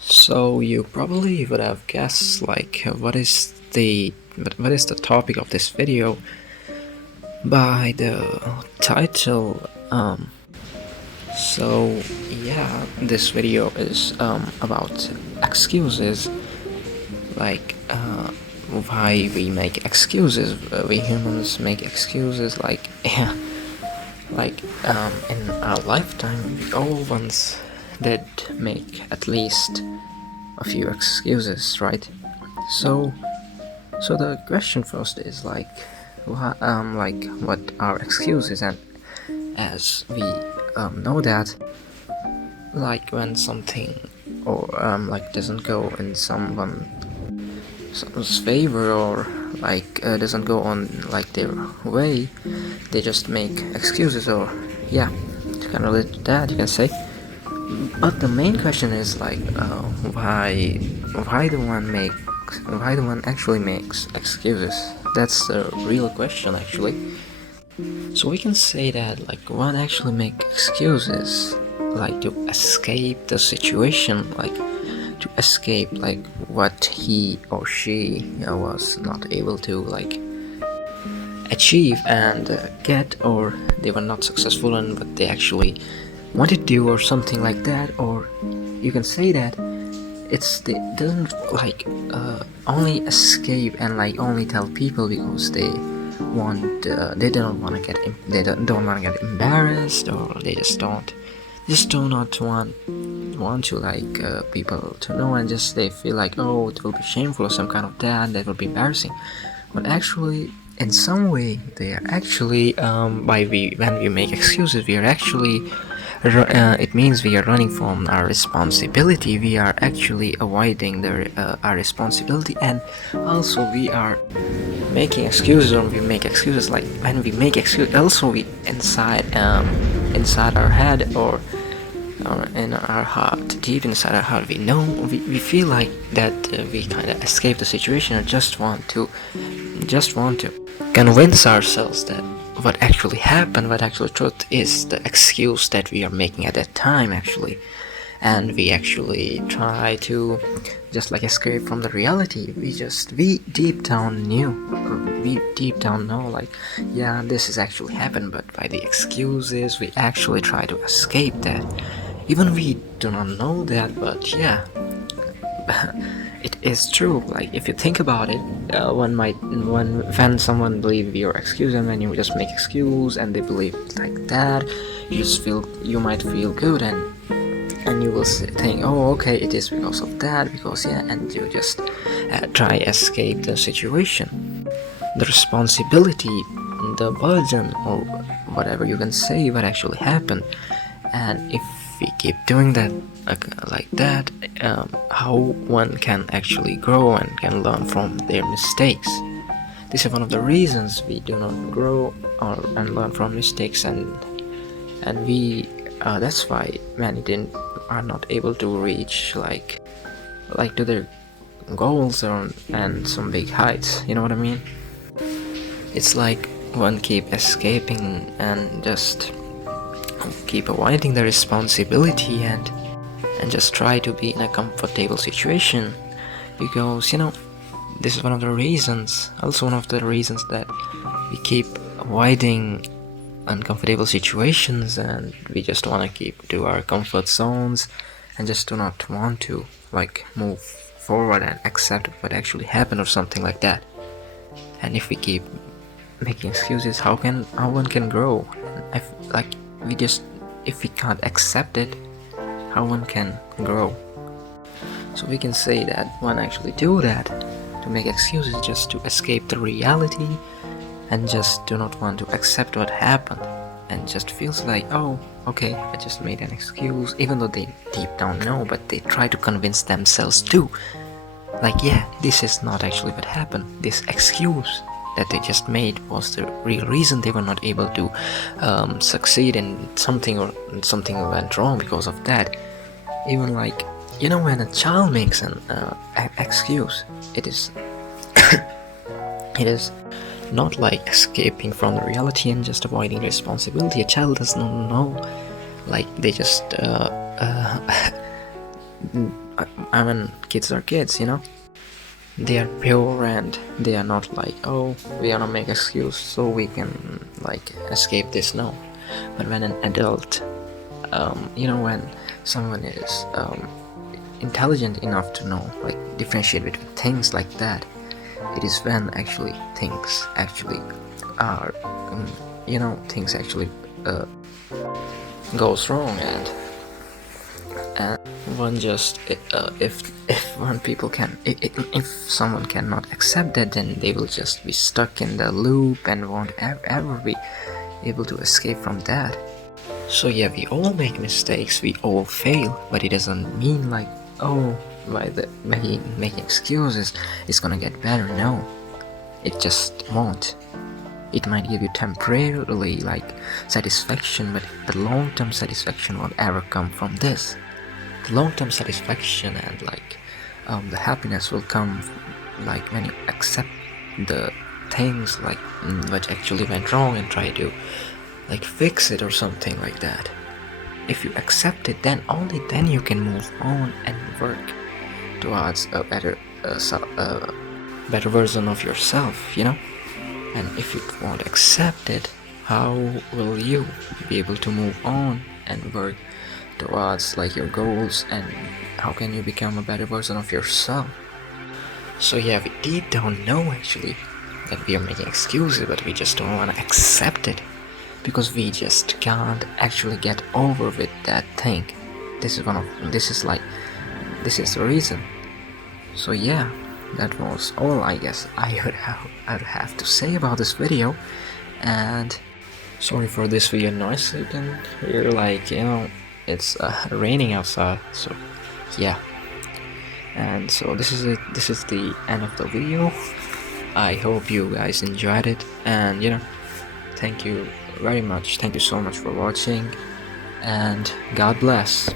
So you probably would have guessed what is the topic of this video by the title. So yeah, this video is about excuses, like why we make excuses. We humans make excuses, like yeah, in our lifetime, we all once did make at least a few excuses, right? So, so the question first is what are excuses? And as we know that, like when something or doesn't go in someone's favor, or doesn't go on like their way, they just make excuses, or yeah, it's kind of relate to that, you can say. But the main question is why the one actually makes excuses. That's the real question, actually. So we can say that one actually make excuses to escape the situation, to escape what he or she was not able to achieve and get, or they were not successful in what they actually wanted to do, or something like that. Or you can say that they doesn't only escape and only tell people because they don't want to don't want to get embarrassed, or they just do not want to people to know, and just they feel like, oh, it will be shameful or some kind of that will be embarrassing. But actually, in some way, they are actually when we make excuses, we are actually it means we are running from our responsibility. We are actually avoiding our responsibility, and also we are making excuses, or we make excuses. Like when we make excuses, also we inside our head, or in our heart, deep inside our heart, we feel like that we kind of escape the situation, or just want to convince ourselves that what actually happened, what actual truth is the excuse that we are making at that time, actually. And we actually try to just escape from the reality. We deep down know, yeah, this is actually happened, but by the excuses we actually try to escape that. Even we do not know that, but yeah, it is true. If you think about it, when someone believe your excuse, and when you just make excuse and they believe like that, you might feel good, and you will think, oh, okay, it is because of that, because yeah, and you just try escape the situation, the responsibility, the burden, or whatever you can say what actually happened. And if we keep doing that like that, how one can actually grow and can learn from their mistakes. This is one of the reasons we do not grow and learn from mistakes, and we that's why many are not able to reach to their goals, and some big heights. You know what I mean? It's like one keep escaping and just keep avoiding the responsibility, and just try to be in a comfortable situation, because this is one of the reasons that we keep avoiding uncomfortable situations, and we just want to keep to our comfort zones, and just do not want to move forward and accept what actually happened, or something like that. And if we keep making excuses, how one can grow? If we can't accept it, how one can grow? So we can say that one actually do that, to make excuses just to escape the reality, and just do not want to accept what happened, and just feels like, oh, okay, I just made an excuse, even though they deep down know, but they try to convince themselves too, yeah, this is not actually what happened. This excuse that they just made was the real reason they were not able to succeed in something, or something went wrong because of that. Even when a child makes an excuse, it is it is not like escaping from the reality and just avoiding responsibility. A child does not know, they just I mean, kids are kids, you know. They are pure and they are not like, oh, we wanna make excuse so we can like escape this. No, but when an adult, when someone is intelligent enough to know, like, differentiate between things like that, it is when actually things actually are, things actually goes wrong, and one just if one people can if someone cannot accept that, then they will just be stuck in the loop and won't ever be able to escape from that. So yeah, we all make mistakes, we all fail, but it doesn't mean like, oh, by the making excuses it's gonna get better. No, it just won't. It might give you temporarily like satisfaction, but the long-term satisfaction won't ever come from this. The long-term satisfaction and like the happiness will come like when you accept the things like which actually went wrong and try to like fix it or something like that. If you accept it, then only then you can move on and work towards a better version of yourself, you know. And if you won't accept it, how will you be able to move on and work towards like your goals, and how can you become a better version of yourself? So yeah, we deep down know actually that we are making excuses, but we just don't want to accept it because we just can't actually get over with that thing. This is the reason. So yeah, that was all I guess I'd have to say about this video. And sorry for this video noise. You can hear, like, it's raining outside, so yeah. And so this is it. This is the end of the video. I hope you guys enjoyed it, and thank you very much. Thank you so much for watching, and God bless.